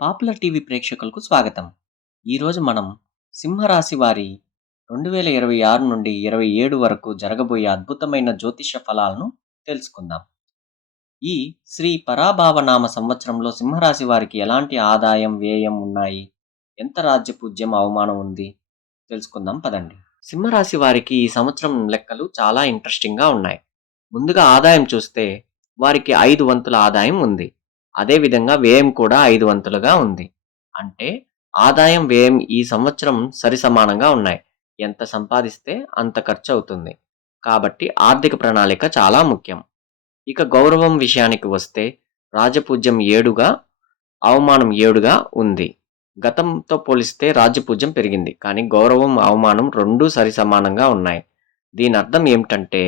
Popular TV ప్రేక్షకులకు స్వాగతం. ఈరోజు మనం సింహరాశి వారి 2026 నుండి 27 వరకు జరగబోయే అద్భుతమైన జ్యోతిష ఫలాలను తెలుసుకుందాం. ఈ శ్రీ పరాభావనామ సంవత్సరంలో సింహరాశి వారికి ఎలాంటి ఆదాయం, వ్యయం ఉన్నాయి? ఎంత రాజ్యపూజ్యం, అవమానం ఉంది? తెలుసుకుందాం పదండి. సింహరాశి వారికి ఈ సంవత్సరం లెక్కలు చాలా ఇంట్రెస్టింగ్‌గా ఉన్నాయి. ముందుగా ఆదాయం చూస్తే వారికి 5 వంతుల ఆదాయం ఉంది. అదేవిధంగా వ్యయం కూడా 5 వంతులుగా ఉంది. అంటే ఆదాయం, వ్యయం ఈ సంవత్సరం సరిసమానంగా ఉన్నాయి. ఎంత సంపాదిస్తే అంత ఖర్చవుతుంది. కాబట్టి ఆర్థిక ప్రణాళిక చాలా ముఖ్యం. ఇక గౌరవం విషయానికి వస్తే రాజపూజ్యం 7గా, అవమానం 7గా ఉంది. గతంతో పోలిస్తే రాజ్యపూజ్యం పెరిగింది. కానీ గౌరవం, అవమానం రెండూ సరిసమానంగా ఉన్నాయి. దీనర్థం ఏమిటంటే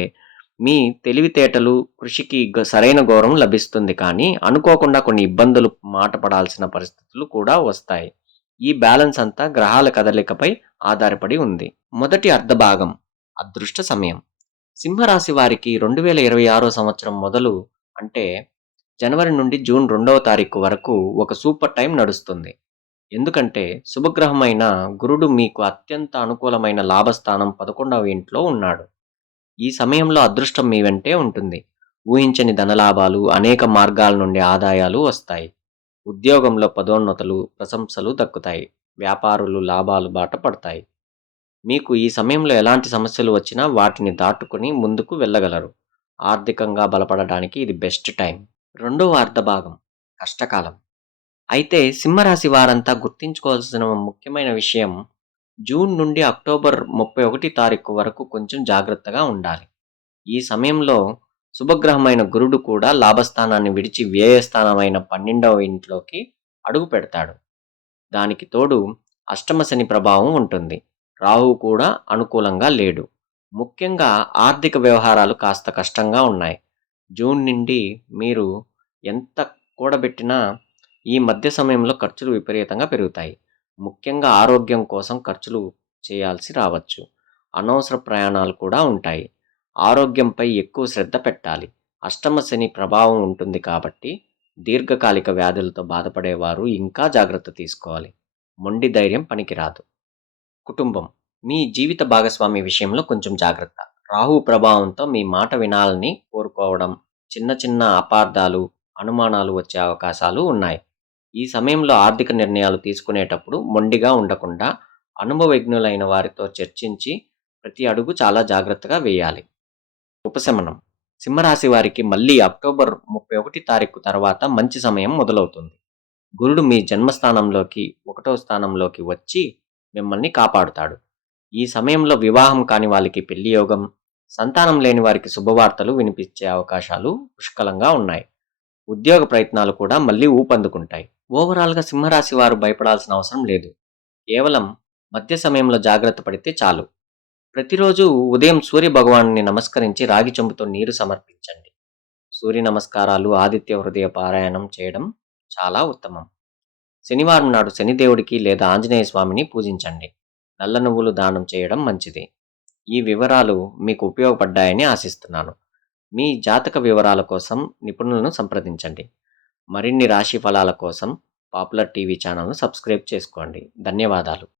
మీ తెలివితేటలు, కృషికి సరైన గౌరవం లభిస్తుంది. కానీ అనుకోకుండా కొన్ని ఇబ్బందులు మాట పడాల్సిన పరిస్థితులు కూడా వస్తాయి. ఈ బ్యాలెన్స్ అంతా గ్రహాల కదలికపై ఆధారపడి ఉంది. మొదటి అర్ధభాగం అదృష్ట సమయం. సింహరాశి వారికి 2026 సంవత్సరం మొదలు అంటే జనవరి నుండి జూన్ 2వ తారీఖు వరకు ఒక సూపర్ టైం నడుస్తుంది. ఎందుకంటే శుభగ్రహమైన గురుడు మీకు అత్యంత అనుకూలమైన లాభస్థానం 11వ ఇంట్లో ఉన్నాడు. ఈ సమయంలో అదృష్టం మీ వెంటే ఉంటుంది. ఊహించని ధనలాభాలు, అనేక మార్గాల నుండి ఆదాయాలు వస్తాయి. ఉద్యోగంలో పదోన్నతులు, ప్రశంసలు దక్కుతాయి. వ్యాపారులు లాభాలు బాట పడతాయి. మీకు ఈ సమయంలో ఎలాంటి సమస్యలు వచ్చినా వాటిని దాటుకుని ముందుకు వెళ్ళగలరు. ఆర్థికంగా బలపడడానికి ఇది బెస్ట్ టైం. రెండవ అర్ధభాగం కష్టకాలం. అయితే సింహరాశి వారంతా గుర్తుంచుకోవాల్సిన ముఖ్యమైన విషయం, జూన్ నుండి అక్టోబర్ 31 తారీఖు వరకు కొంచెం జాగ్రత్తగా ఉండాలి. ఈ సమయంలో శుభగ్రహమైన గురుడు కూడా లాభస్థానాన్ని విడిచి వ్యయస్థానమైన 12వ ఇంట్లోకి అడుగు పెడతాడు. దానికి తోడు అష్టమ శని ప్రభావం ఉంటుంది. రాహువు కూడా అనుకూలంగా లేడు. ముఖ్యంగా ఆర్థిక వ్యవహారాలు కాస్త కష్టంగా ఉన్నాయి. జూన్ నుండి మీరు ఎంత కూడబెట్టినా ఈ మధ్య సమయంలో ఖర్చులు విపరీతంగా పెరుగుతాయి. ముఖ్యంగా ఆరోగ్యం కోసం ఖర్చులు చేయాల్సి రావచ్చు. అనవసర ప్రయాణాలు కూడా ఉంటాయి. ఆరోగ్యంపై ఎక్కువ శ్రద్ధ పెట్టాలి. అష్టమ శని ప్రభావం ఉంటుంది కాబట్టి దీర్ఘకాలిక వ్యాధులతో బాధపడేవారు ఇంకా జాగ్రత్త తీసుకోవాలి. మొండి ధైర్యం పనికిరాదు. కుటుంబం. మీ జీవిత భాగస్వామి విషయంలో కొంచెం జాగ్రత్త. రాహు ప్రభావంతో మీ మాట వినాలని కోరుకోవడం, చిన్న చిన్న అపార్థాలు, అనుమానాలు వచ్చే అవకాశాలు ఉన్నాయి. ఈ సమయంలో ఆర్థిక నిర్ణయాలు తీసుకునేటప్పుడు మొండిగా ఉండకుండా అనుభవజ్ఞులైన వారితో చర్చించి ప్రతి అడుగు చాలా జాగ్రత్తగా వేయాలి. ఉపశమనం. సింహరాశి వారికి మళ్ళీ అక్టోబర్ 31 తారీఖు తర్వాత మంచి సమయం మొదలవుతుంది. గురుడు మీ జన్మస్థానంలోకి 1వ స్థానంలోకి వచ్చి మిమ్మల్ని కాపాడుతాడు. ఈ సమయంలో వివాహం కాని వారికి పెళ్లి యోగం, సంతానం లేని వారికి శుభవార్తలు వినిపించే అవకాశాలు పుష్కలంగా ఉన్నాయి. ఉద్యోగ ప్రయత్నాలు కూడా మళ్ళీ ఊపందుకుంటాయి. ఓవరాల్గా సింహరాశి వారు భయపడాల్సిన అవసరం లేదు. కేవలం మధ్య సమయంలో జాగ్రత్త పడితే చాలు. ప్రతిరోజు ఉదయం సూర్య భగవానుని నమస్కరించి రాగి చెంబుతో నీరు సమర్పించండి. సూర్య నమస్కారాలు, ఆదిత్య హృదయ పారాయణం చేయడం చాలా ఉత్తమం. శనివారం నాడు శనిదేవుడికి లేదా ఆంజనేయ స్వామిని పూజించండి. నల్ల నువ్వులు దానం చేయడం మంచిది. ఈ వివరాలు మీకు ఉపయోగపడ్డాయని ఆశిస్తున్నాను. మీ జాతక వివరాల కోసం నిపుణులను సంప్రదించండి. మరిన్ని రాశి ఫలాల కోసం పాపులర్ టీవీ ఛానల్ను సబ్స్క్రైబ్ చేసుకోండి. ధన్యవాదాలు.